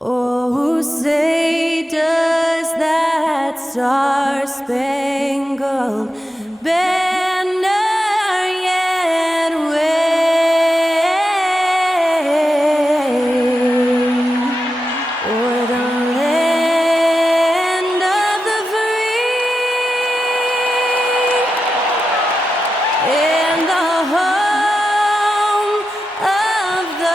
Oh, say does that star-spangled banner yet wave o'er the land of the free and the home of the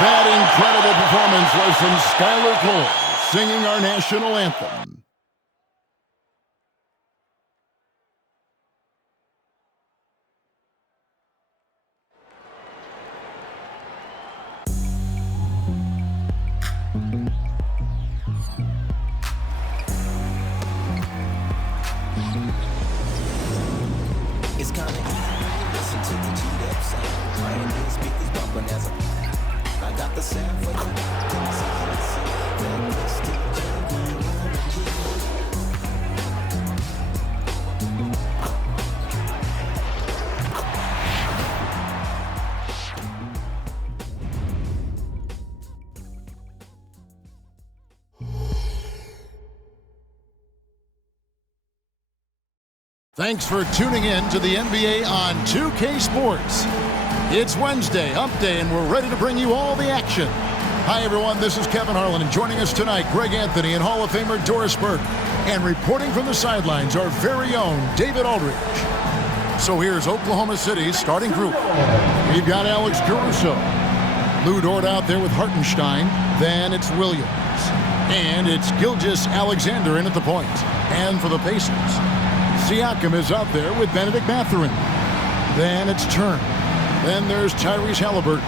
That incredible performance was from Skylar Cole, singing our national anthem. It's kinda easy, listen to the G-Dub sound. Playing these speakers bumping as I got the sound for you. Thanks for tuning in to the NBA on 2K Sports. It's Wednesday, Hump Day, and we're ready to bring you all the action. Hi, everyone. This is Kevin Harlan, and joining us tonight, Greg Anthony and Hall of Famer Doris Burke. And reporting from the sidelines, our very own David Aldridge. So here's Oklahoma City's starting group. We've got Alex Caruso. Lou Dort out there with Hartenstein. Then it's Williams. And it's Gilgeous-Alexander in at the point. And for the Pacers, Siakam is out there with Benedict Mathurin. Then it's Turner. Then there's Tyrese Halliburton.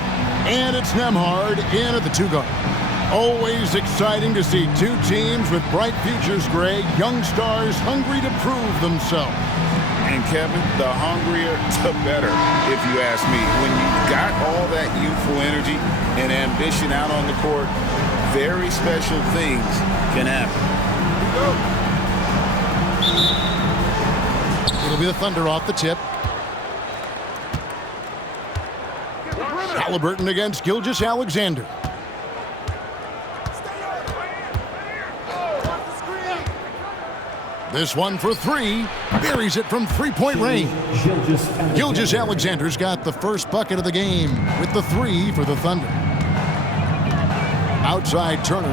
And it's Nembhard in at the two-guard. Always exciting to see two teams with bright futures, Greg. Young stars hungry to prove themselves. And Kevin, the hungrier, the better, if you ask me. When you've got all that youthful energy and ambition out on the court, very special things can happen. It'll be the Thunder off the tip. Halliburton against Gilgeous-Alexander. This one for three. Buries it from three-point range. Gilgeous-Alexander's got the first bucket of the game with the three for the Thunder. Outside Turner.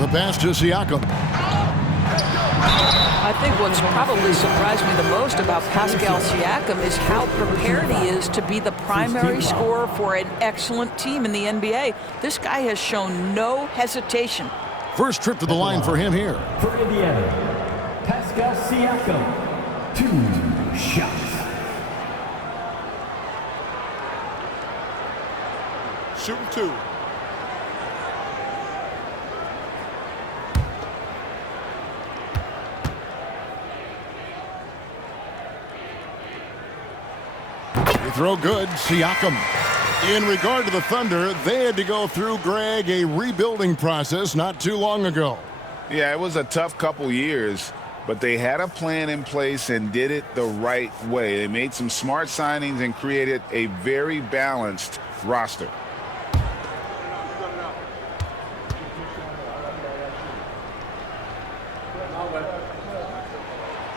The pass to Siakam. I think what's probably surprised me the most about Pascal Siakam is how prepared he is to be the primary scorer for an excellent team in the NBA. This guy has shown no hesitation. First trip to the line for him here. For Indiana, Pascal Siakam, 2 shots. Shooting two. Throw good, Siakam. In regard to the Thunder, they had to go through, Greg, a rebuilding process not too long ago. Yeah, it was a tough couple years, but they had a plan in place and did it the right way. They made some smart signings and created a very balanced roster.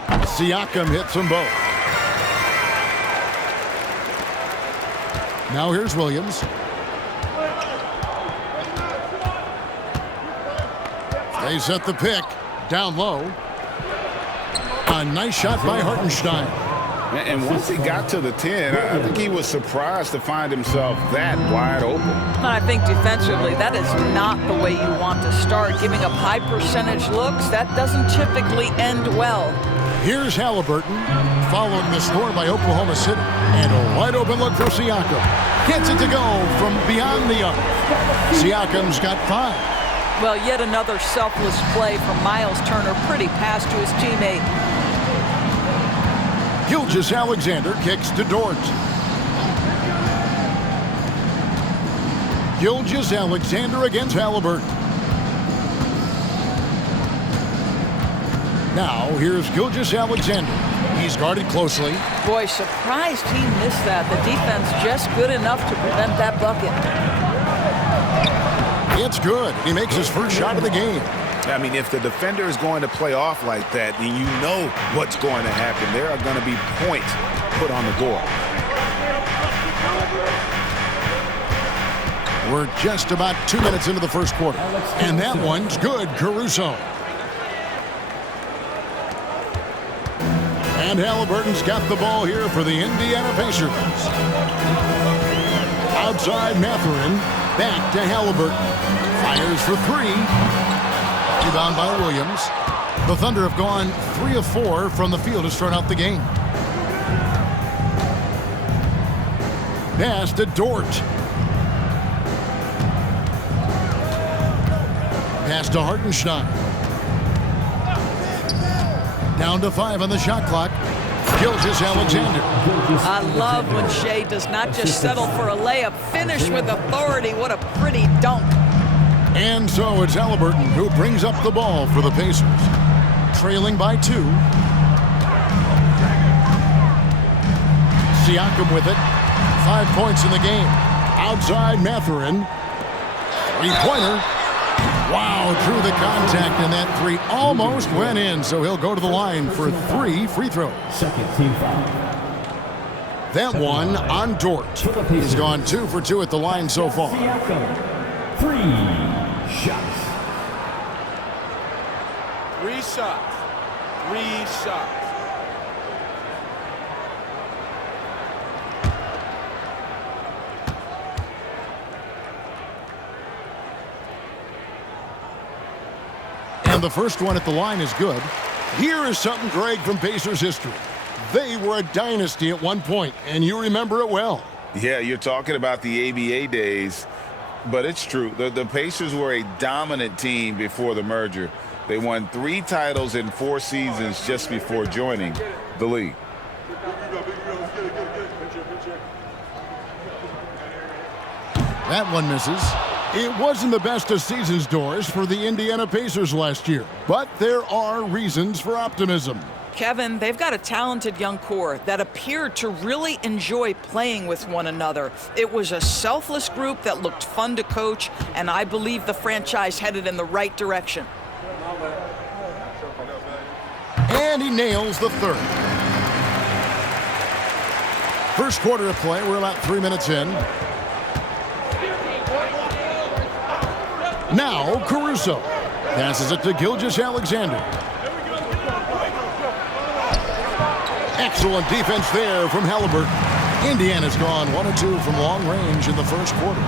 Siakam hits them both. Now here's Williams. They set the pick. Down low. A nice shot by Hartenstein. And once he got to the 10, I think he was surprised to find himself that wide open. I think defensively, that is not the way you want to start. Giving up high percentage looks, that doesn't typically end well. Here's Halliburton, following the score by Oklahoma City. And a wide open look for Siakam. Gets it to go from beyond the arc. Siakam's got 5. Well, yet another selfless play from Miles Turner. Pretty pass to his teammate. Gilgeous-Alexander kicks to Dort. Gilgeous-Alexander against Halliburton. Now, here's Gilgeous-Alexander. He's guarded closely. Boy, surprised he missed that. The defense just good enough to prevent that bucket. It's good. He makes his first shot of the game. I mean, if the defender is going to play off like that, then you know what's going to happen. There are going to be points put on the board. We're just about 2 minutes into the first quarter. And that one's good, Caruso. And Halliburton's got the ball here for the Indiana Pacers. Outside Mathurin, back to Halliburton. Fires for three. Rebound by Williams. The Thunder have gone 3 of 4 from the field to start out the game. Pass to Dort. Pass to Hartenstein. Down to 5 on the shot clock. Gilgeous-Alexander. I love when Shea does not just settle for a layup. Finish with authority. What a pretty dunk. And so it's Halliburton who brings up the ball for the Pacers. Trailing by 2. Siakam with it. 5 points in the game. Outside Mathurin. Three-pointer. Wow, through the contact, and that three almost went in, so he'll go to the line for 3 free throws. Second team foul. That one on Dort. He's gone 2 for 2 at the line so far. Siakam. 3 shots. 3 shots. 3 shots. And the first one at the line is good. Here is something, Greg, from Pacers history. They were a dynasty at one point, and you remember it well. Yeah, you're talking about the ABA days, but it's true. The Pacers were a dominant team before the merger. They won 3 titles in 4 seasons just before joining the league. That one misses. It wasn't the best of seasons, Doris, for the Indiana Pacers last year, but there are reasons for optimism. Kevin, they've got a talented young core that appeared to really enjoy playing with one another. It was a selfless group that looked fun to coach, and I believe the franchise headed in the right direction. And he nails the third. First quarter of play, we're about 3 minutes in. Now Caruso passes it to Gilgeous-Alexander. Excellent defense there from Halliburton. Indiana's gone 1 of 2 from long range in the first quarter.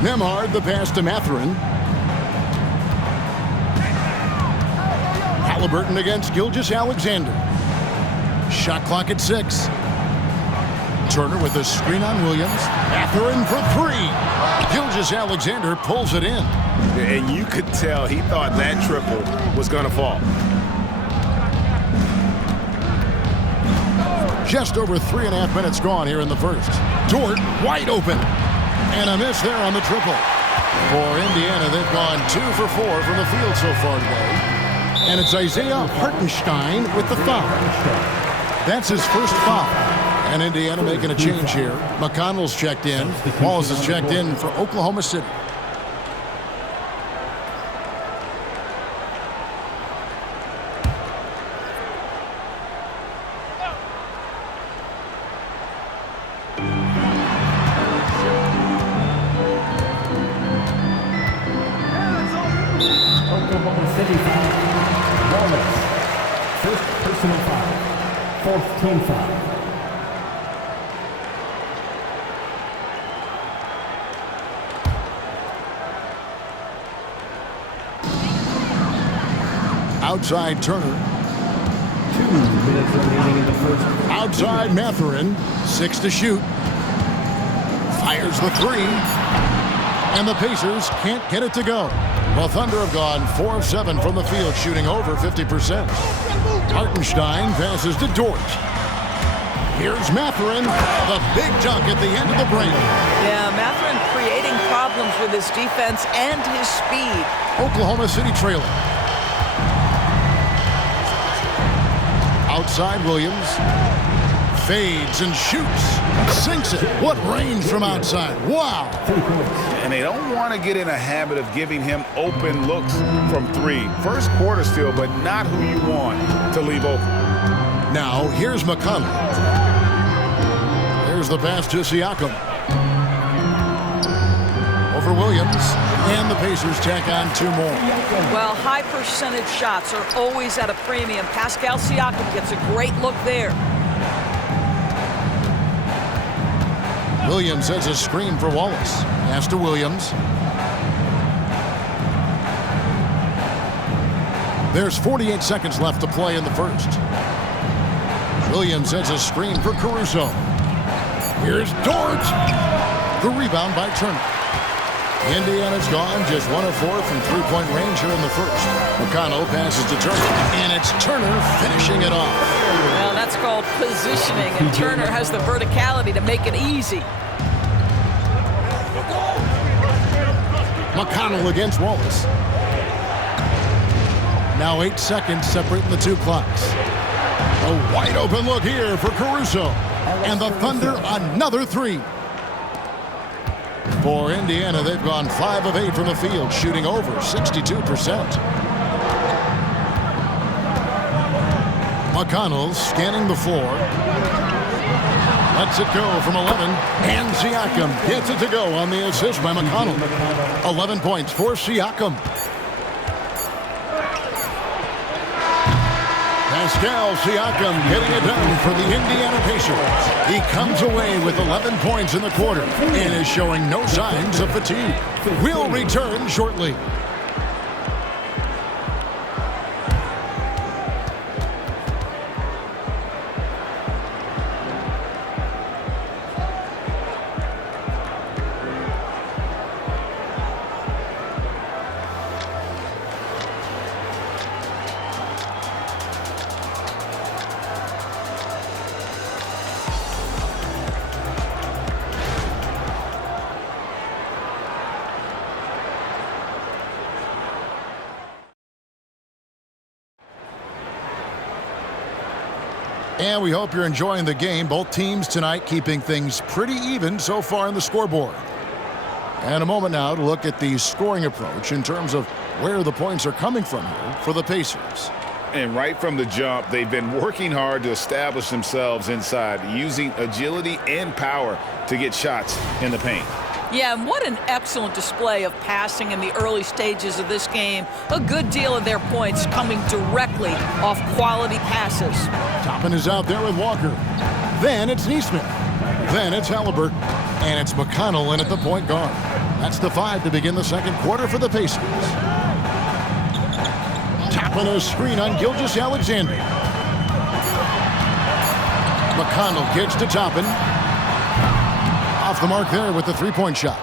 Nembhard the pass to Mathurin. Halliburton against Gilgeous-Alexander. Shot clock at 6. Turner with a screen on Williams. Mathurin for 3. Gilgeous-Alexander pulls it in. And you could tell he thought that triple was going to fall. Just over 3.5 minutes gone here in the first. Dort wide open. And a miss there on the triple. For Indiana, they've gone 2 for 4 from the field so far today. And it's Isaiah Hartenstein with the foul. That's his first foul. And Indiana making a change here. McConnell's checked in. Wallace is checked in for Oklahoma City. Oklahoma City foul. Wallace. First personal foul. 4th team foul. Outside Turner. 2 minutes remaining in the first. Outside Mathurin. 6 to shoot. Fires the 3. And the Pacers can't get it to go. The Thunder have gone 4 of 7 from the field, shooting over 50%. Hartenstein passes to Dort. Here's Mathurin. The big dunk at the end of the break. Yeah, Mathurin creating problems problems with his defense and his speed. Oklahoma City trailing. Outside Williams. Fades and shoots. Sinks it. What range from outside. Wow. And they don't want to get in a habit of giving him open looks from three. First quarter still, but not who you want to leave open. Now, here's McConnell. There's the pass to Siakam. Over Williams. And the Pacers tack on 2 more. Well, high percentage shots are always at a premium. Pascal Siakam gets a great look there. Williams sets a screen for Wallace. Pass to Williams. There's 48 seconds left to play in the first. Williams sets a screen for Caruso. Here's Dort. The rebound by Turner. Indiana's gone just 1 of 4 from three-point range here in the first. McConnell passes to Turner, and it's Turner finishing it off. Well, that's called positioning, and Turner has the verticality to make it easy. McConnell against Wallace. Now 8 seconds separating the 2 clocks. A wide open look here for Caruso. And the Thunder another 3. For Indiana, they've gone 5 of 8 from the field, shooting over 62%. McConnell scanning the floor. Lets it go from 11. And Siakam gets it to go on the assist by McConnell. 11 points for Siakam. Pascal Siakam getting it done for the Indiana Pacers. He comes away with 11 points in the quarter and is showing no signs of fatigue. We'll return shortly. And we hope you're enjoying the game. Both teams tonight keeping things pretty even so far in the scoreboard. And a moment now to look at the scoring approach in terms of where the points are coming from here for the Pacers. And right from the jump, they've been working hard to establish themselves inside, using agility and power to get shots in the paint. Yeah, and what an excellent display of passing in the early stages of this game. A good deal of their points coming directly off quality passes. Toppin is out there with Walker. Then it's Neesmith. Then it's Halliburton. And it's McConnell in at the point guard. That's the 5 to begin the second quarter for the Pacers. Toppin a screen on Gilgeous-Alexander. McConnell gets to Toppin. Off the mark there with the three-point shot.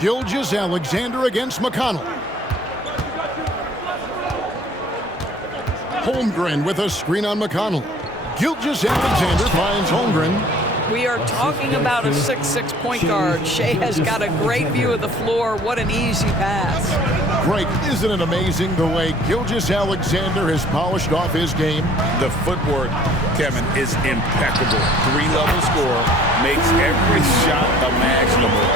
Gilgeous-Alexander against McConnell. Holmgren with a screen on McConnell. Gilgeous-Alexander finds Holmgren. We are talking about a 6'6" point guard. Shea has got a great view of the floor. What an easy pass. Greg, isn't it amazing the way Gilgeous-Alexander has polished off his game? The footwork, Kevin, is impeccable. 3-level scorer, makes every shot imaginable.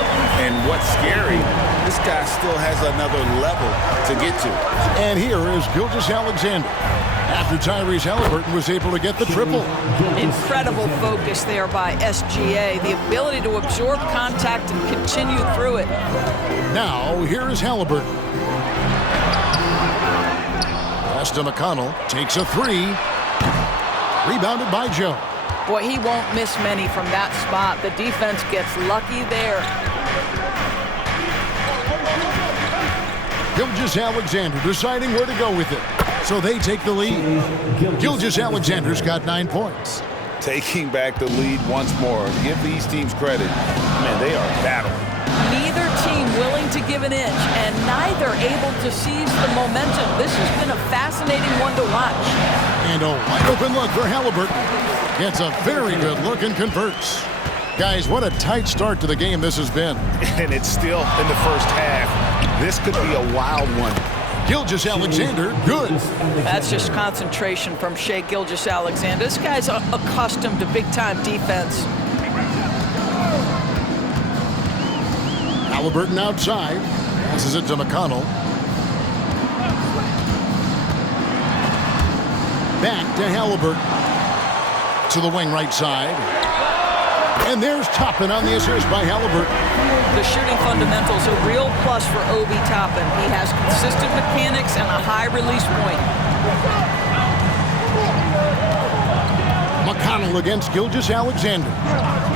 And what's scary, this guy still has another level to get to. And here is Gilgeous-Alexander. After Tyrese Halliburton was able to get the triple. Incredible focus there by SGA. The ability to absorb contact and continue through it. Now, here is Halliburton. Pass to McConnell. Takes a 3. Rebounded by Joe. Boy, he won't miss many from that spot. The defense gets lucky there. Gilgeous-Alexander deciding where to go with it. So they take the lead. Gilgeous-Alexander's got 9 points. Taking back the lead once more. Give these teams credit. Man, they are battling. Neither team willing to give an inch, and neither able to seize the momentum. This has been a fascinating one to watch. And a wide open look for Halliburton. Gets a very good look and converts. Guys, what a tight start to the game this has been. And it's still in the first half. This could be a wild one. Gilgeous-Alexander, good. That's just concentration from Shai Gilgeous-Alexander. This guy's accustomed to big-time defense. Halliburton outside. Passes it to McConnell. Back to Halliburton. To the wing right side. And there's Toppin on the assist by Halliburton. The shooting fundamentals a real plus for Obi Toppin. He has consistent mechanics and a high release point. McConnell against Gilgeous-Alexander.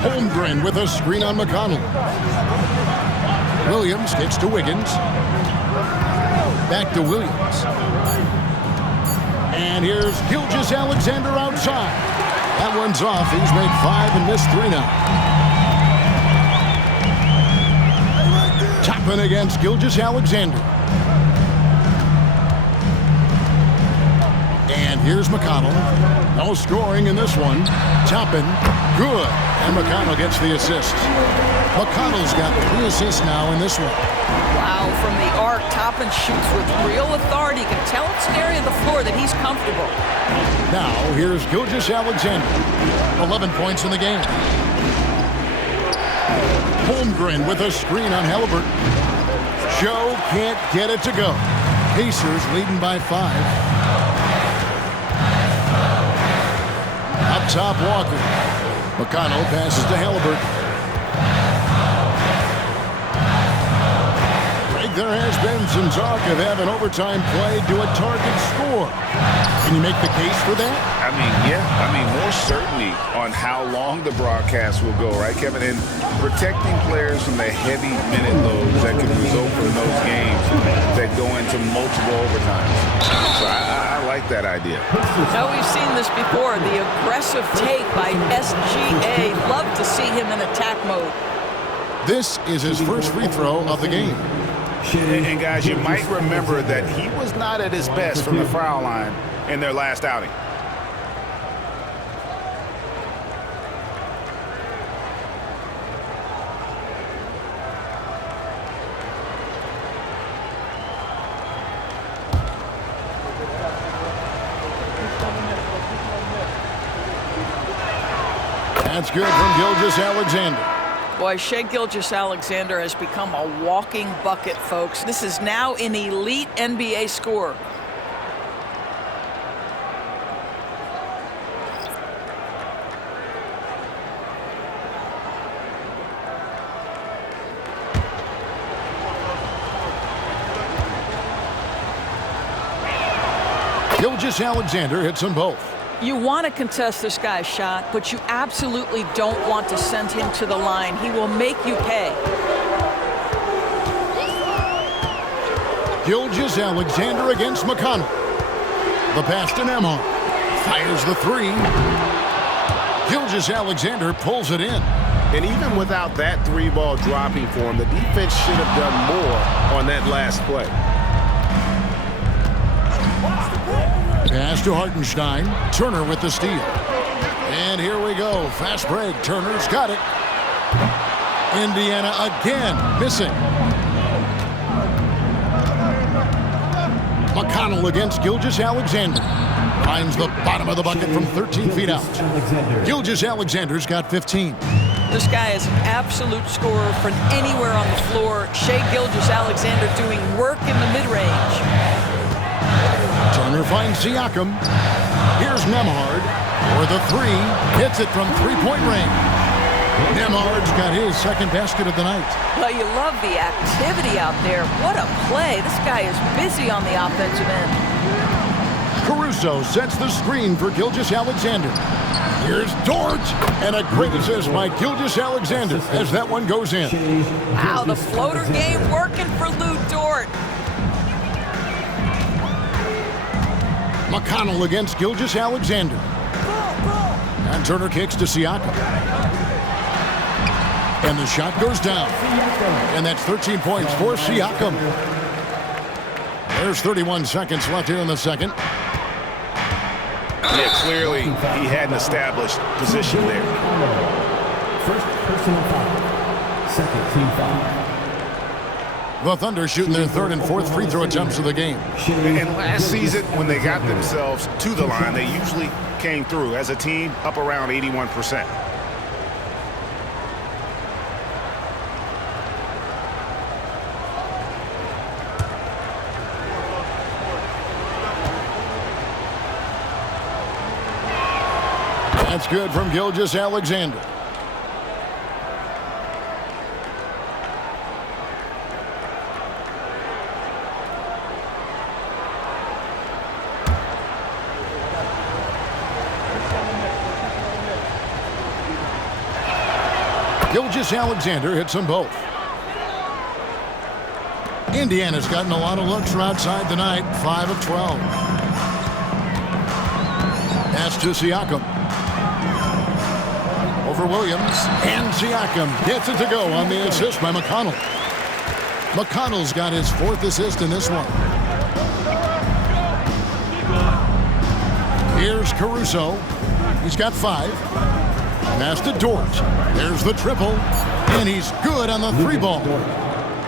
Holmgren with a screen on McConnell. Williams gets to Wiggins. Back to Williams. And here's Gilgeous-Alexander outside. That one's off. He's made 5 and missed 3 now. Toppin against Gilgeous-Alexander. And here's McConnell. No scoring in this one. Toppin, good. And McConnell gets the assist. McConnell's got 3 assists now in this one. Wow, from the arc, Toppin shoots with real authority. You can tell it's an area of the floor that he's comfortable. Now, here's Gilgeous-Alexander. 11 points in the game. Holmgren with a screen on Halliburton. Joe can't get it to go. Pacers leading by 5. Up top, Walker. McConnell passes to Halliburton. There has been some talk of having overtime play to a target score. Can you make the case for that? I mean, yeah. I mean, more certainty on how long the broadcast will go, right, Kevin? And protecting players from the heavy minute loads that can result from those games that go into multiple overtimes. So I like that idea. Now, we've seen this before. The aggressive take by SGA. Love to see him in attack mode. This is his first free throw of the game. And guys, you might remember that he was not at his best from the foul line in their last outing. That's good from Gilgeous-Alexander. Boy, Shai Gilgeous-Alexander has become a walking bucket, folks. This is now an elite NBA scorer. Gilgeous-Alexander hits them both. You want to contest this guy's shot, but you absolutely don't want to send him to the line. He will make you pay. Gilgeous-Alexander against McConnell. The pass to Nembhard. Fires the 3. Gilgeous-Alexander pulls it in. And even without that 3-ball dropping for him, the defense should have done more on that last play. Pass to Hartenstein. Turner with the steal. And here we go. Fast break. Turner's got it. Indiana again missing. McConnell against Gilgeous-Alexander. Finds the bottom of the bucket from 13 feet out. Gilgeous-Alexander's got 15. This guy is an absolute scorer from anywhere on the floor. Shai Gilgeous-Alexander doing work in the mid-range. Turner finds Siakam. Here's Nembhard for the 3. Hits it from 3-point range. Nembhard's got his second basket of the night. Well, you love the activity out there. What a play. This guy is busy on the offensive end. Caruso sets the screen for Gilgeous-Alexander. Here's Dort. And a great assist by Gilgeous-Alexander as that one goes in. Wow, the floater game working for Lou Dort. McConnell against Gilgeous-Alexander. And Turner kicks to Siakam. And the shot goes down. And that's 13 points for Siakam. There's 31 seconds left here in the second. Yeah, clearly he had an established position there. First personal foul. Second team foul. The Thunder shooting their third and fourth free throw attempts of the game. And last season, when they got themselves to the line, they usually came through as a team up around 81%. That's good from Gilgeous-Alexander. Gilgeous-Alexander hits them both. Indiana's gotten a lot of looks from outside tonight, 5 of 12. Pass to Siakam. Over Williams, and Siakam gets it to go on the assist by McConnell. McConnell's got his fourth assist in this one. Here's Caruso. He's got 5. Pass to Dort. There's the triple, and he's good on the 3 ball.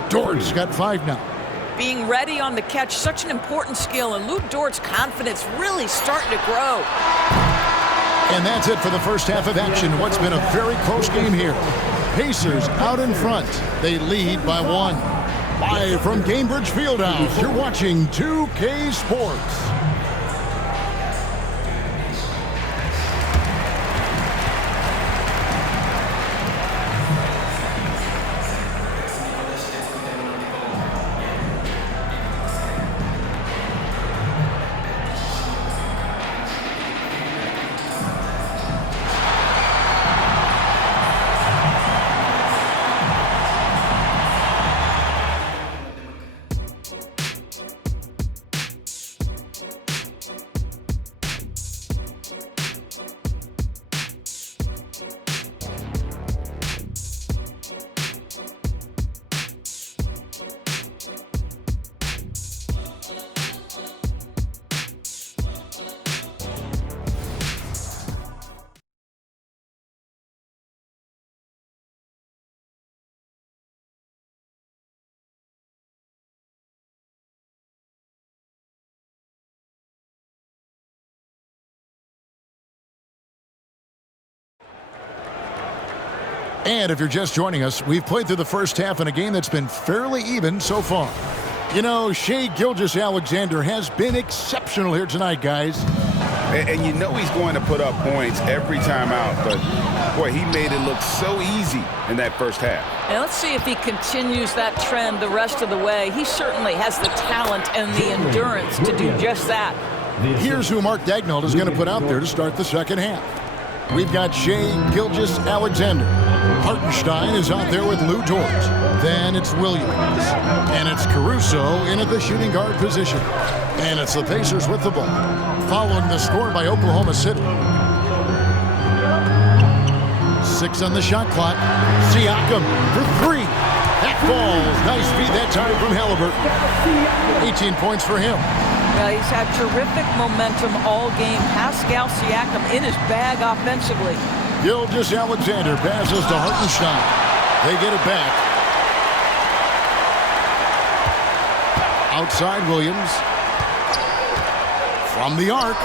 Dort's got 5 now. Being ready on the catch, such an important skill, and Luke Dort's confidence really starting to grow. And that's it for the first half of action. What's been a very close game here. Pacers out in front. They lead by 1. Live from Gainbridge Fieldhouse, you're watching 2K Sports. And if you're just joining us, we've played through the first half in a game that's been fairly even so far. You know, Shai Gilgeous-Alexander has been exceptional here tonight, guys. And you know he's going to put up points every time out, but boy, he made it look so easy in that first half. And let's see if he continues that trend the rest of the way. He certainly has the talent and the endurance to do just that. Here's who Mark Daigneault is going to put out there to start the second half. We've got Shai Gilgeous-Alexander. Hartenstein is out there with Lou Dort. Then it's Williams. And it's Caruso in at the shooting guard position. And it's the Pacers with the ball. Following the score by Oklahoma City. 6 on the shot clock. Siakam for 3. That falls. Nice feed that time from Halliburton. 18 points for him. Well, he's had terrific momentum all game. Pascal Siakam in his bag offensively. Gilgeous-Alexander passes to Hartenstein. They get it back. Outside Williams. From the arc.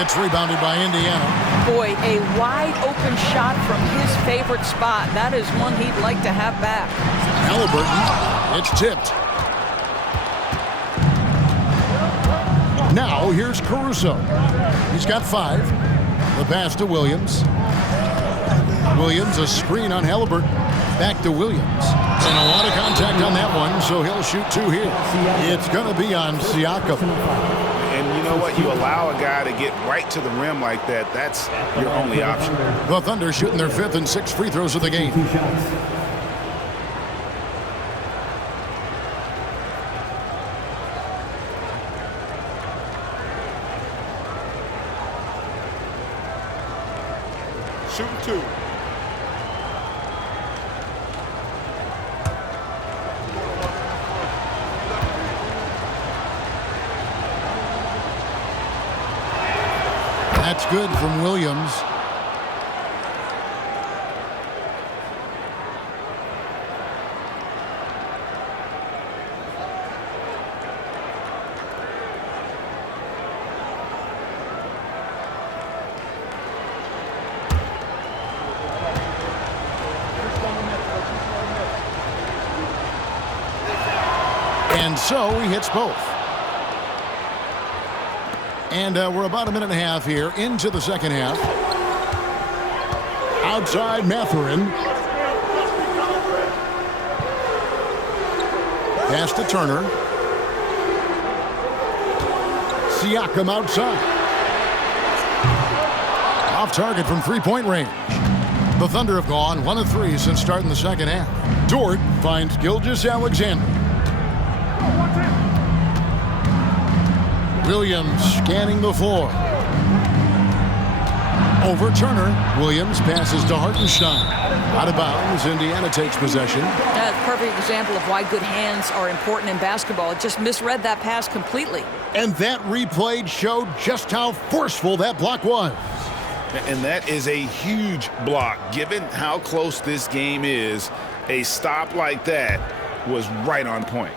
It's rebounded by Indiana. Boy, a wide open shot from his favorite spot. That is one he'd like to have back. Halliburton. It's tipped. Now here's Caruso. He's got 5. The pass to Williams. Williams, a screen on Halliburton. Back to Williams. And a lot of contact on that one, so he'll shoot 2 here. It's going to be on Siakam. And you know what? You allow a guy to get right to the rim like that. That's your only option. The Thunder shooting their 5th and 6th free throws of the game. Shooting 2. That's good from Williams. And so he hits both. And we're about a minute and a half here into the second half. Outside Matherin. Pass to Turner. Siakam outside. Off target from three-point range. The Thunder have gone 1 of 3 since starting the second half. Dort finds Gilgeous-Alexander. Williams scanning the floor. Over Turner. Williams passes to Hartenstein. Out of bounds. Indiana takes possession. That's a perfect example of why good hands are important in basketball. It just misread that pass completely. And that replay showed just how forceful that block was. And that is a huge block. Given how close this game is, a stop like that was right on point.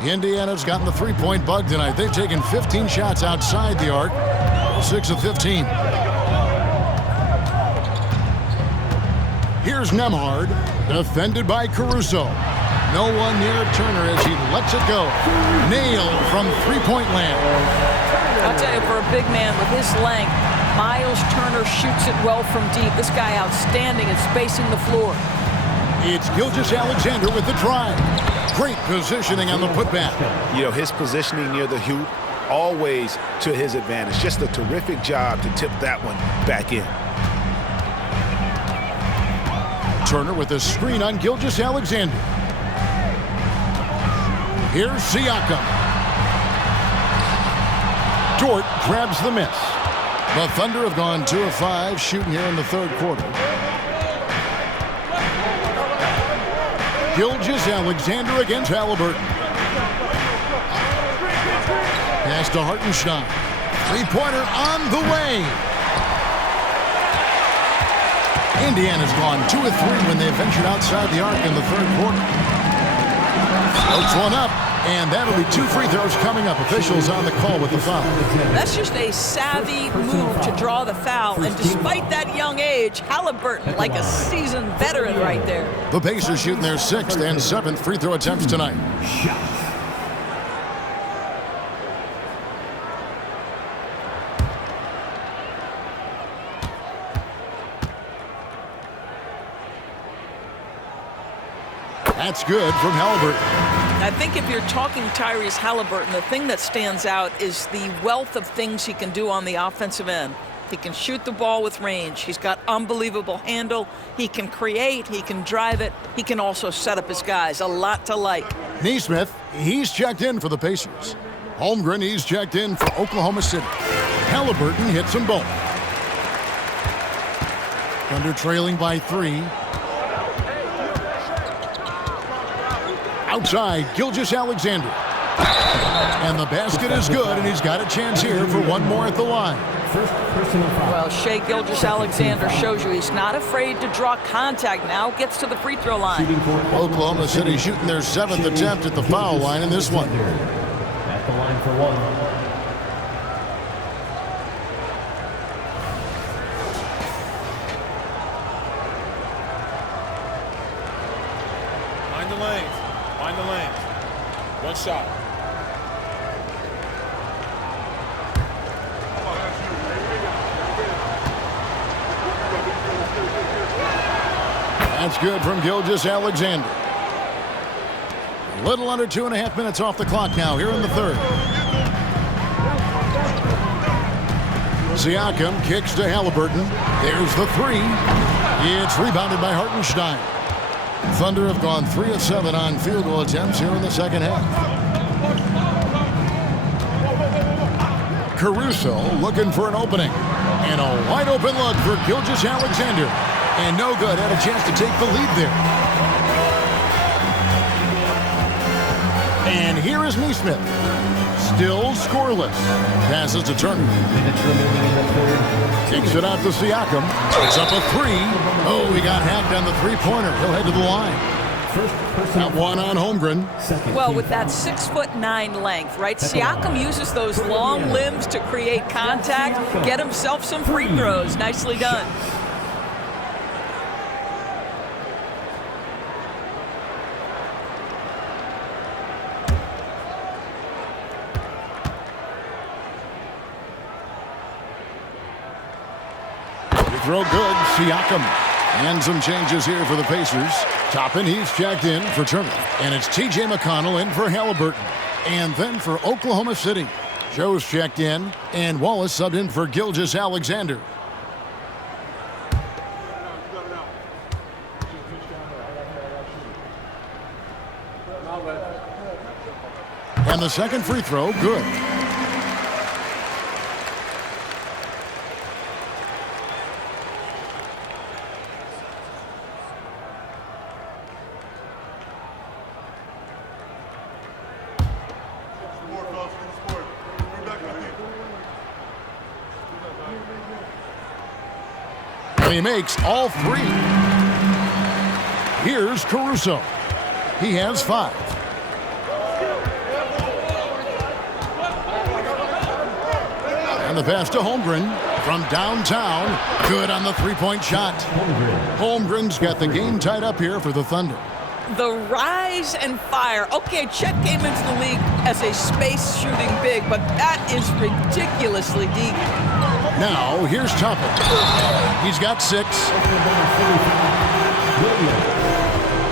Indiana's gotten the three-point bug tonight. They've taken 15 shots outside the arc. 6 of 15. Here's Nembhard, defended by Caruso. No one near Turner as he lets it go. Nailed from three-point land. I'll tell you, for a big man with his length, Miles Turner shoots it well from deep. This guy outstanding at spacing the floor. It's Gilgeous-Alexander with the drive. Great positioning on the putback. You know, his positioning near the hoop, always to his advantage. Just a terrific job to tip that one back in. Turner with a screen on Gilgeous-Alexander. Here's Siakam. Dort grabs the miss. The Thunder have gone 2 of 5 shooting here in the third quarter. Gilgeous-Alexander against Halliburton. Pass to Hartenstein. Three-pointer on the way. Indiana's gone 2 of 3 when they ventured outside the arc in the third quarter. Floats one up, and that'll be 2 free throws coming up. Officials on the call with the foul. That's just a savvy move to draw the foul, and despite that young age, Halliburton like a seasoned veteran right there. The Pacers shooting their 6th and 7th free throw attempts tonight. That's good from Halliburton. I think if you're talking Tyrese Halliburton, the thing that stands out is the wealth of things he can do on the offensive end. He can shoot the ball with range. He's got unbelievable handle. He can create. He can drive it. He can also set up his guys. A lot to like. Neesmith, he's checked in for the Pacers. Holmgren, he's checked in for Oklahoma City. Halliburton hits them both. Thunder trailing by 3. Outside, Gilgeous-Alexander. And the basket is good, and he's got a chance here for one more at the line. Well, Shai Gilgeous-Alexander shows you he's not afraid to draw contact. Now gets to the free throw line. Oklahoma City shooting their 7th attempt at the foul line in this one. At the line for one. Find the lanes. Find the lanes. One shot. That's good from Gilgeous-Alexander. A little under 2.5 minutes off the clock now here in the third. Siakam kicks to Halliburton. There's the 3. It's rebounded by Hartenstein. Thunder have gone 3 of 7 on field goal attempts here in the second half. Caruso looking for an opening. And a wide open look for Gilgeous-Alexander. And no good. Had a chance to take the lead there. And here is Neesmith. Still scoreless. Passes to Turner. Kicks it out to Siakam. It's up a 3. Oh, he got hacked on the three-pointer. He'll head to the line. That one on Holmgren. Well, with that 6'9" length, right? Siakam uses those long limbs to create contact, get himself some free throws. Nicely done. throw good. Siakam. And some changes here for the Pacers. Toppin, he's checked in for Turner. And it's T.J. McConnell in for Halliburton. And then for Oklahoma City, Joe's checked in, and Wallace subbed in for Gilgeous-Alexander. And the second free throw, good. And he makes all three. Here's Caruso. He has 5. And the pass to Holmgren from downtown. Good on the three-point shot. Holmgren's got the game tied up here for the Thunder. The rise and fire. Okay, Chet came into the league as a space shooting big, but that is ridiculously deep. Now, here's Toppin. He's got 6.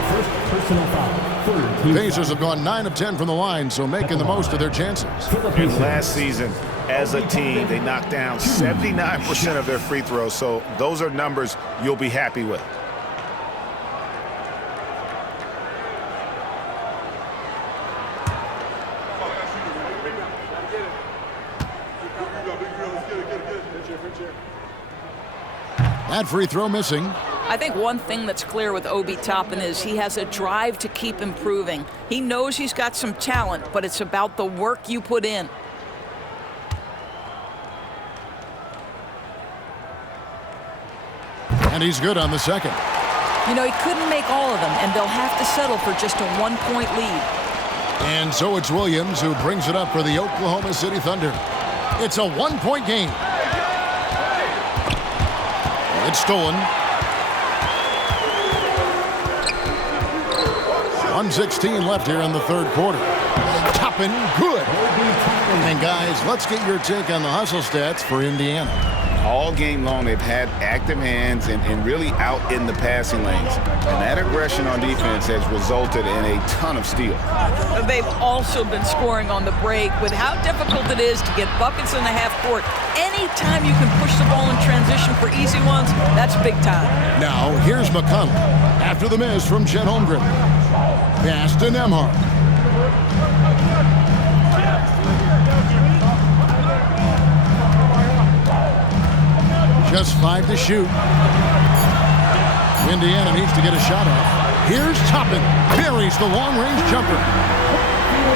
First personal foul. Pacers have gone 9 of 10 from the line, so making the most of their chances. And last season, as a team, they knocked down 79% of their free throws, so those are numbers you'll be happy with. That free throw missing. I think one thing that's clear with Obi Toppin is he has a drive to keep improving. He knows he's got some talent, but it's about the work you put in. And he's good on the second. You know, he couldn't make all of them, and they'll have to settle for just a 1-point lead. And so it's Williams who brings it up for the Oklahoma City Thunder. It's a 1-point game. It's stolen. 1:16 left here in the third quarter. Toppin, good. And guys, let's get your take on the hustle stats for Indiana. All game long, they've had active hands and really out in the passing lanes. And that aggression on defense has resulted in a ton of steals. They've also been scoring on the break. With how difficult it is to get buckets in the half court, anytime you can push the ball in transition for easy ones, that's big time. Now, here's McConnell. After the miss from Chet Holmgren. Pass to Nembhard. Just 5 to shoot. Indiana needs to get a shot off. Here's Toppin. Buries the long-range jumper.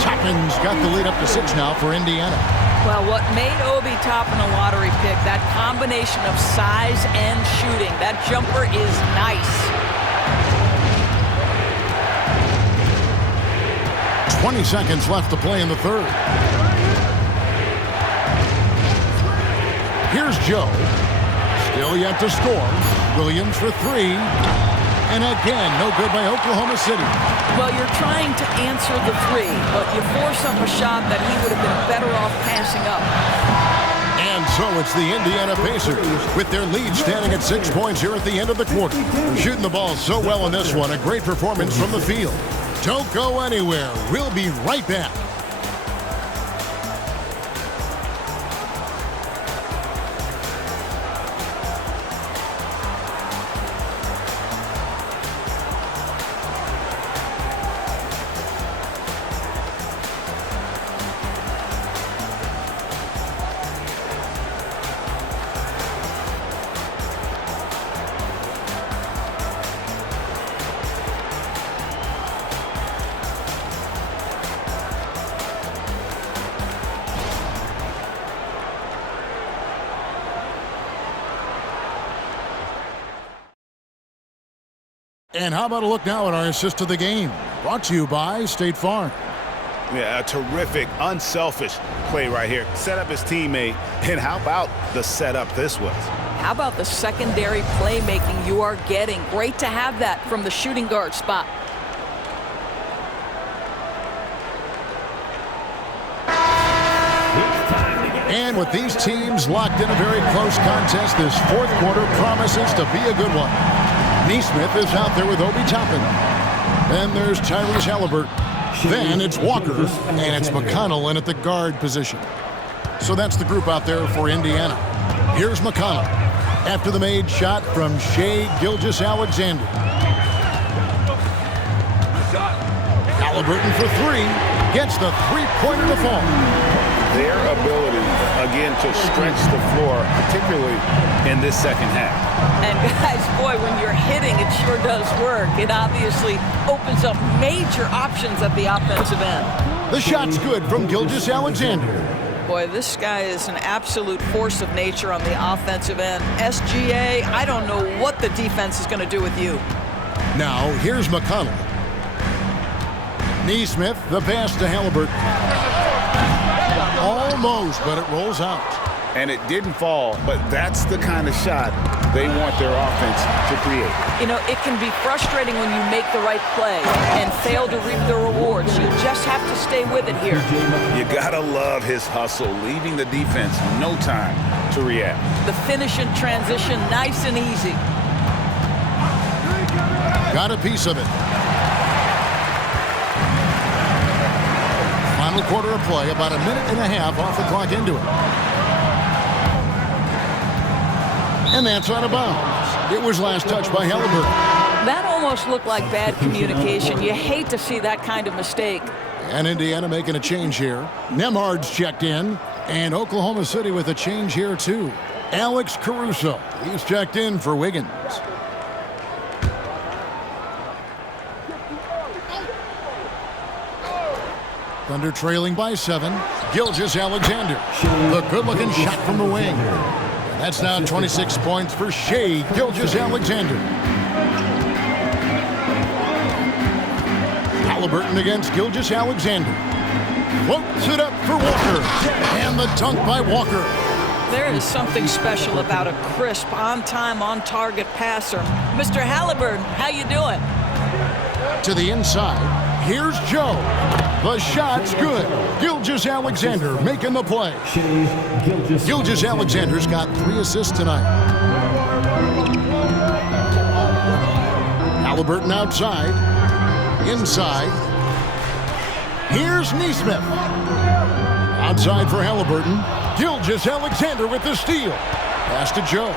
Toppin's got the lead up to 6 now for Indiana. Well, what made Obi Toppin a lottery pick, that combination of size and shooting. That jumper is nice. 20 seconds left to play in the third. Here's Joe. Still yet to score. Williams for 3. And again, no good by Oklahoma City. Well, you're trying to answer the 3, but you force up a shot that he would have been better off passing up. And so it's the Indiana Pacers with their lead standing at 6 points here at the end of the quarter. Shooting the ball so well in this one. A great performance from the field. Don't go anywhere. We'll be right back. And how about a look now at our assist of the game? Brought to you by State Farm. Yeah, a terrific, unselfish play right here. Set up his teammate, and how about the setup this was? How about the secondary playmaking you are getting? Great to have that from the shooting guard spot. And with these teams locked in a very close contest, this fourth quarter promises to be a good one. Neesmith is out there with Obi Toppin. Then there's Tyrese Halliburton. Then it's Walker, and it's McConnell in at the guard position. So that's the group out there for Indiana. Here's McConnell after the made shot from Shai Gilgeous-Alexander. Halliburton for three. Gets the three-pointer to fall. Their ability, again, to stretch the floor, particularly in this second half. And guys, boy, when you're hitting, it sure does work. It obviously opens up major options at the offensive end. The shot's good from Gilgeous-Alexander. Boy, this guy is an absolute force of nature on the offensive end. SGA, I don't know what the defense is going to do with you. Now, here's McConnell. Neesmith, the pass to Halliburton. Almost, but it rolls out. And it didn't fall, but that's the kind of shot they want their offense to create. You know, it can be frustrating when you make the right play and fail to reap the rewards. You just have to stay with it here. You gotta love his hustle, leaving the defense no time to react. The finish in transition, nice and easy. Got a piece of it. Final quarter of play, about a minute and a half off the clock into it. And that's out of bounds. It was last touched by Halliburton. That almost looked like bad communication. You hate to see that kind of mistake. And Indiana making a change here. Nemhard's checked in. And Oklahoma City with a change here too. Alex Caruso. He's checked in for Wiggins. Thunder trailing by 7. Gilgeous-Alexander. The good-looking shot from the wing. That's now 26 points for Shai Gilgeous-Alexander. Halliburton against Gilgeous-Alexander. Floats it up for Walker. And the dunk by Walker. There is something special about a crisp, on-time, on-target passer. Mr. Halliburton, how you doing? To the inside. Here's Joe. The shot's good. Gilgeous-Alexander making the play. Gilgeous-Alexander's got 3 assists tonight. Halliburton outside. Inside. Here's Neesmith. Outside for Halliburton. Gilgeous-Alexander with the steal. Pass to Joe.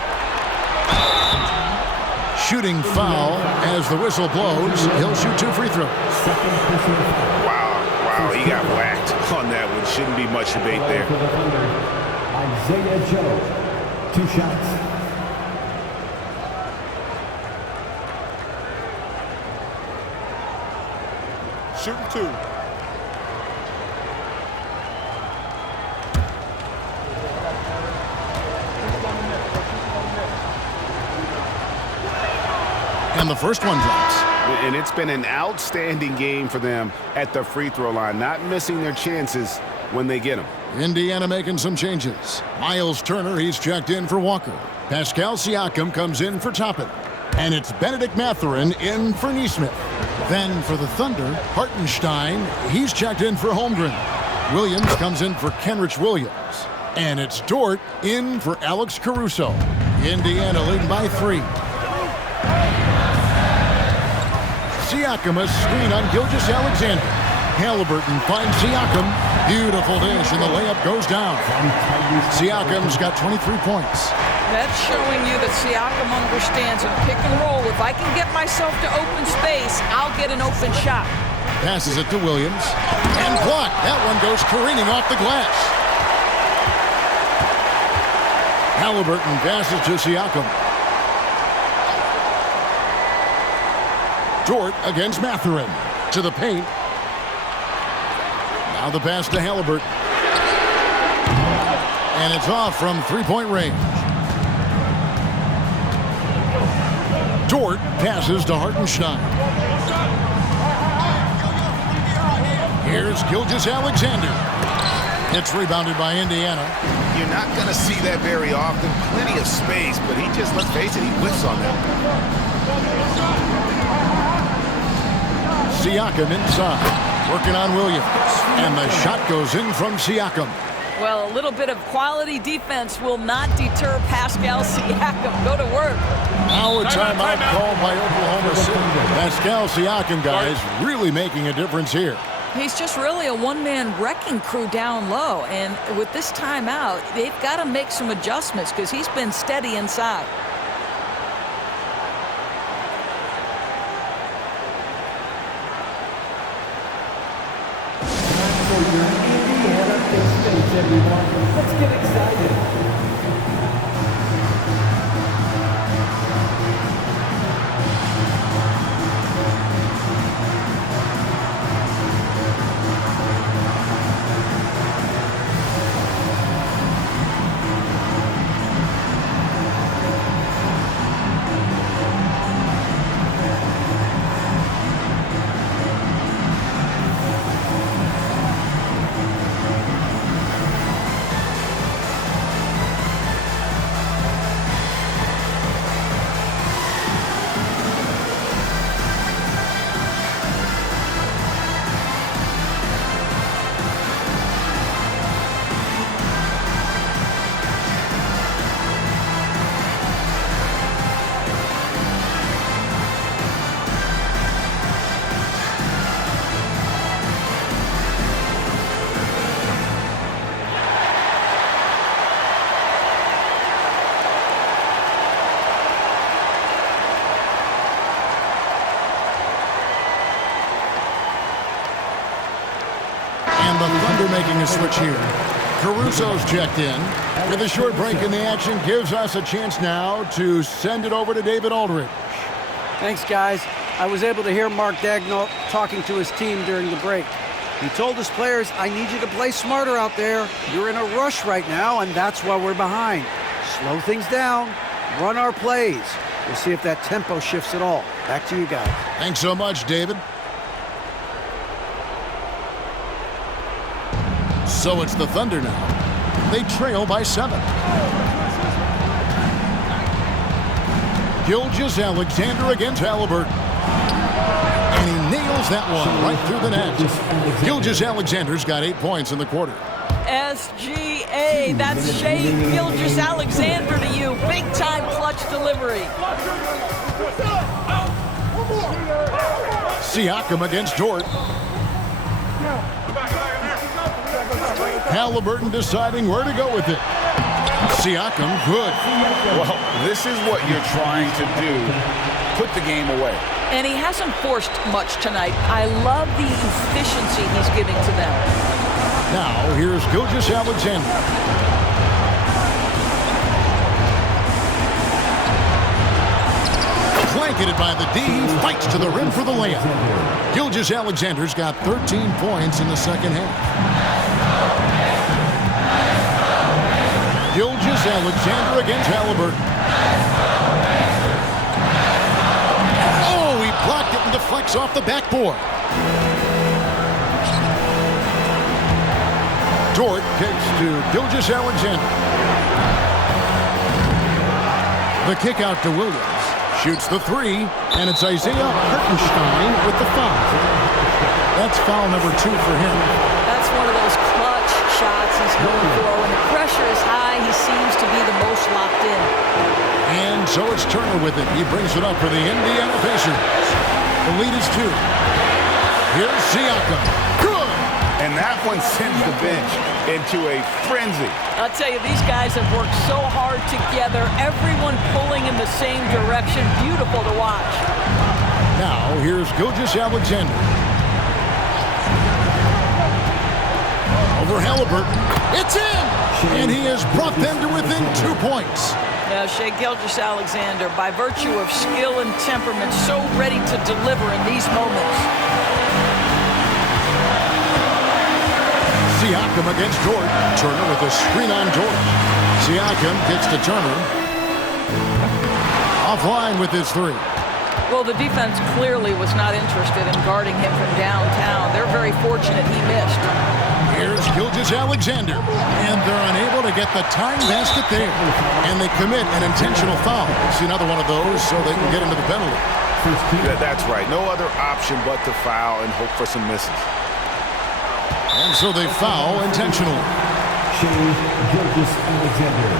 Shooting foul as the whistle blows. He'll shoot 2 free throws. Wow, he got whacked on that one. Shouldn't be much debate there. Isaiah Joe, 2 shots. Shooting 2. And the first one drops. And it's been an outstanding game for them at the free throw line, not missing their chances when they get them. Indiana making some changes. Miles Turner, he's checked in for Walker. Pascal Siakam comes in for Toppin. And it's Benedict Mathurin in for Neesmith. Then for the Thunder, Hartenstein, he's checked in for Holmgren. Williams comes in for Kenrich Williams. And it's Dort in for Alex Caruso. Indiana leading by 3. Siakam a screen on Gilgeous-Alexander. Halliburton finds Siakam. Beautiful dish, and the layup goes down. Siakam's got 23 points. That's showing you that Siakam understands in pick and roll. If I can get myself to open space, I'll get an open shot. Passes it to Williams. And blocked. That one goes careening off the glass. Halliburton passes to Siakam. Dort against Mathurin. To the paint. Now the pass to Halliburton. And it's off from three-point range. Dort passes to Hartenstein. Here's Gilgeous-Alexander. It's rebounded by Indiana. You're not going to see that very often. Plenty of space, but he just, let's face it, he whiffs on that. Siakam inside, working on Williams. And the shot goes in from Siakam. Well, a little bit of quality defense will not deter Pascal Siakam. Go to work. Now a timeout called by Oklahoma City. Pascal Siakam, guys, really making a difference here. He's just really a one-man wrecking crew down low. And with this timeout, they've got to make some adjustments because he's been steady inside. Everyone, let's get excited. And the Thunder making a switch here. Caruso's checked in. With a short break in the action, gives us a chance now to send it over to David Aldridge. Thanks, guys. I was able to hear Mark Daigneault talking to his team during the break. He told his players, I need you to play smarter out there. You're in a rush right now, and that's why we're behind. Slow things down. Run our plays. We'll see if that tempo shifts at all. Back to you guys. Thanks so much, David. So it's the Thunder now. They trail by 7. Gilgeous-Alexander against Halliburton. And he nails that one right through the net. Gilgeous-Alexander's got 8 points in the quarter. SGA, that's Shea Gilgeous-Alexander to you. Big-time clutch delivery. Siakam against Dort. Halliburton deciding where to go with it. Siakam, good. Well, this is what you're trying to do. Put the game away. And he hasn't forced much tonight. I love the efficiency he's giving to them. Now, here's Gilgeous-Alexander. Blanketed by the D, fights to the rim for the layup. Gilgeous-Alexander's got 13 points in the second half. Gilgeous-Alexander against Halliburton. Oh, he blocked it and deflects off the backboard. Dort kicks to Gilgeous-Alexander. The kick out to Williams. Shoots the 3, and it's Isaiah Hartenstein with the foul. That's foul number 2 for him. That's one of those clutch shots he's going for. When the pressure is high, he seems to be the most locked in. And so it's Turner with it. He brings it up for the Indiana Pacers. The lead is 2. Here's Siakam. Good! And that one sends the bench into a frenzy. I'll tell you, these guys have worked so hard together. Everyone pulling in the same direction. Beautiful to watch. Now, here's Gilgeous-Alexander. Over Halliburton. It's in! And he has brought them to within 2 points. Now, Shea Gilgeous-Alexander, by virtue of skill and temperament, so ready to deliver in these moments. Siakam against Dort. Turner with a screen on Dort. Siakam gets to Turner. Offline with his 3. Well, the defense clearly was not interested in guarding him from downtown. They're very fortunate he missed. Here's Gilgeous-Alexander. And they're unable to get the tying basket there. And they commit an intentional foul. See another one of those so they can get into the penalty. That's right. No other option but to foul and hope for some misses. And so they foul intentionally. Shane Gilgeous-Alexander.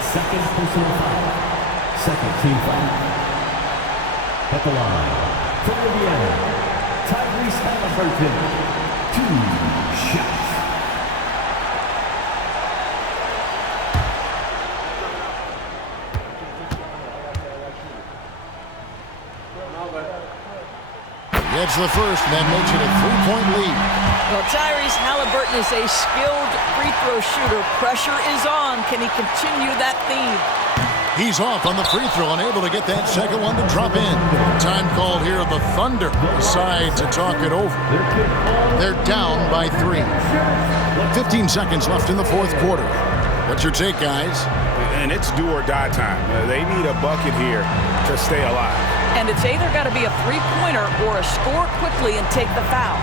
Second personal foul. Second team foul. At the line, for Indiana, Tyrese Halliburton. 2 shots. Gets the first, and that makes it a 3-point lead. Well, Tyrese Halliburton is a skilled free throw shooter. Pressure is on. Can he continue that theme? He's off on the free throw and able to get that second one to drop in. Time called here. The Thunder decide to talk it over. They're down by 3. 15 seconds left in the fourth quarter. What's your take, guys? And it's do or die time. They need a bucket here to stay alive. And it's either got to be a three-pointer or a score quickly and take the foul.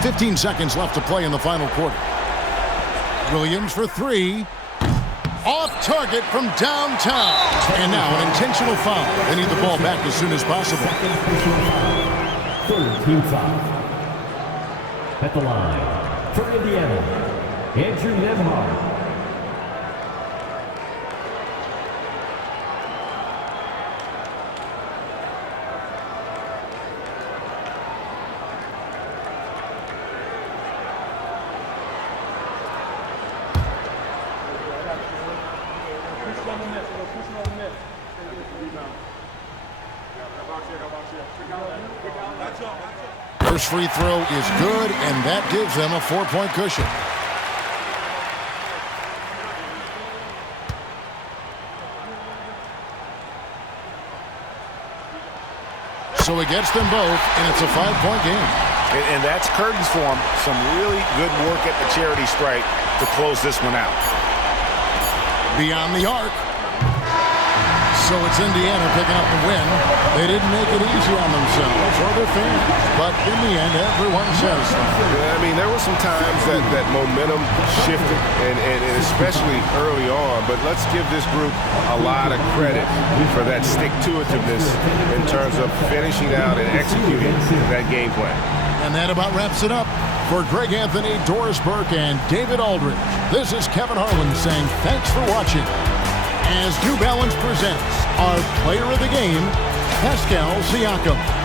Fifteen seconds left to play in the final quarter. Williams for 3. Off target from downtown. And now an intentional foul. They need the ball back as soon as possible. Third team foul. At the line, for Indiana, Andrew Nembhard. First free throw is good, and that gives them a 4-point cushion. So he gets them both, and it's a 5-point game. And that's curtains for him. Some really good work at the charity stripe to close this one out. Beyond the arc. So it's Indiana picking up the win. They didn't make it easy on themselves or their fans, but in the end, everyone's satisfied. Yeah, I mean, there were some times that momentum shifted, and especially early on, but let's give this group a lot of credit for that stick-to-itiveness in terms of finishing out and executing that game plan. And that about wraps it up. For Greg Anthony, Doris Burke, and David Aldridge, this is Kevin Harlan saying thanks for watching. As New Balance presents our player of the game, Pascal Siakam.